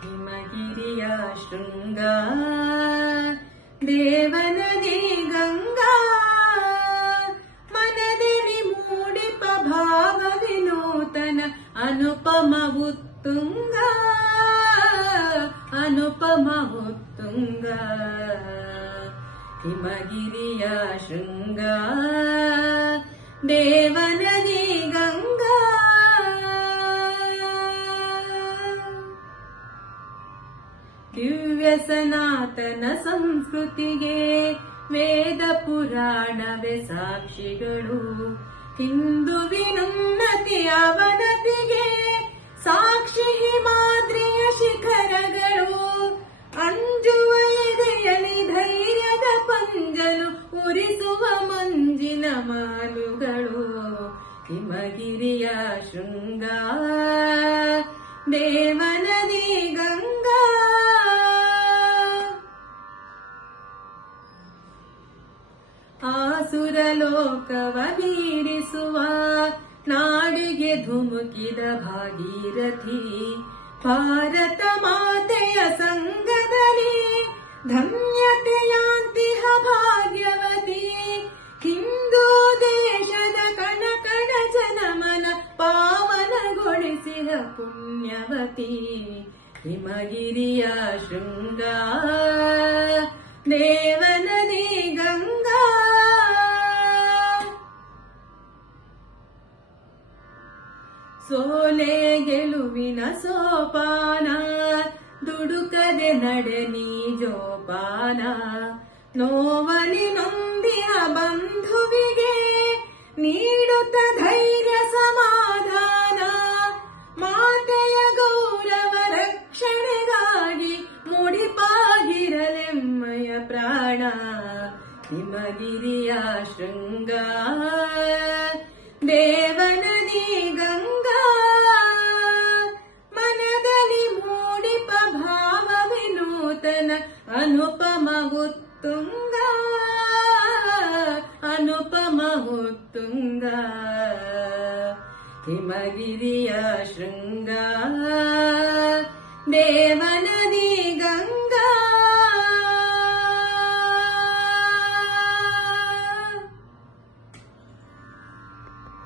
ಹಿಮಗಿರಿಯ ಶೃಂಗ ದೇವನದಿ ಗಂಗಾ ಮನದಲ್ಲಿ ಮೂಡಿಪ ಭಾವ ವಿನೂತನ ಅನುಪಮ ಉತ್ತುಂಗ ಅನುಪಮ ಉತ್ತುಂಗ ಹಿಮಗಿರಿಯ ಶೃಂಗ ದೇವನದಿ ಗಂಗಾ ದಿವ್ಯ ಸನಾತನ ಸಂಸ್ಕೃತಿಗೆ ವೇದ ಪುರಾಣವೇ ಸಾಕ್ಷಿಗಳು ಹಿಂದುವಿನುನ್ನತಿ ಅವನತಿಗೆ ಸಾಕ್ಷಿ ಹಿಮಾದ್ರಿಯ ಶಿಖರಗಳು ಅಂಜುವ ಎದೆಯಲಿ ಧೈರ್ಯದ ಪಂಜಲು ಉರಿಸುವ ಮಂಜಿನ ಮಾಲುಗಳು ಹಿಮಗಿರಿಯ ಶೃಂಗ ದೇವನದಿ ಗಂಗಾ ಆಸುರ ಲೋಕವ ಬೀರಿಸುವ ನಾಡಿಗೆ ಧುಮುಕಿದ ಭಾಗೀರಥಿ ಭಾರತ ಮಾತೆಯ ಸಂಗದಲ್ಲಿ ಧನ್ಯತೆಯಾಂತಿಹ ಭಾಗ್ಯವತಿ ಹಿಂದೂ ದೇಶದ ಕಣ ಕಣ ಜನಮನ ಪಾವನಗೊಳಿಸಿದ ಪುಣ್ಯವತಿ ಹಿಮಗಿರಿಯ ಶೃಂಗ ದೇವನದಿ ಗಂಗಾ ಸೋಲೆ ಗೆಲುವಿನ ಸೋಪಾನ ದುಡುಕದೆ ನಡೆ ನೀ ಜೋಪಾನ ನೋವಲಿ ನೊಂದಿಯ ಬಂಧುವಿಗೆ ನೀಡುತ್ತ ಧೈರ್ಯ ಸಮಾಧಾನ ಮಾತೆಯ ಗೌರವ ರಕ್ಷಣೆಗಾಗಿ ಮುಡಿಪಾಗಿರಲೆಮ್ಮಯ ಪ್ರಾಣ ಹಿಮಗಿರಿಯ ಶೃಂಗ ದೇವನದಿ ಗಂಗಾ ಮನದಲ್ಲಿ ಮೂಡಿಪ ಭಾವ ವಿನೂತನ ಅನುಪಮ ಉತ್ತುಂಗ ಅನುಪಮ ಉತ್ತುಂಗ ಹಿಮಗಿರಿಯ ಶೃಂಗ ದೇವ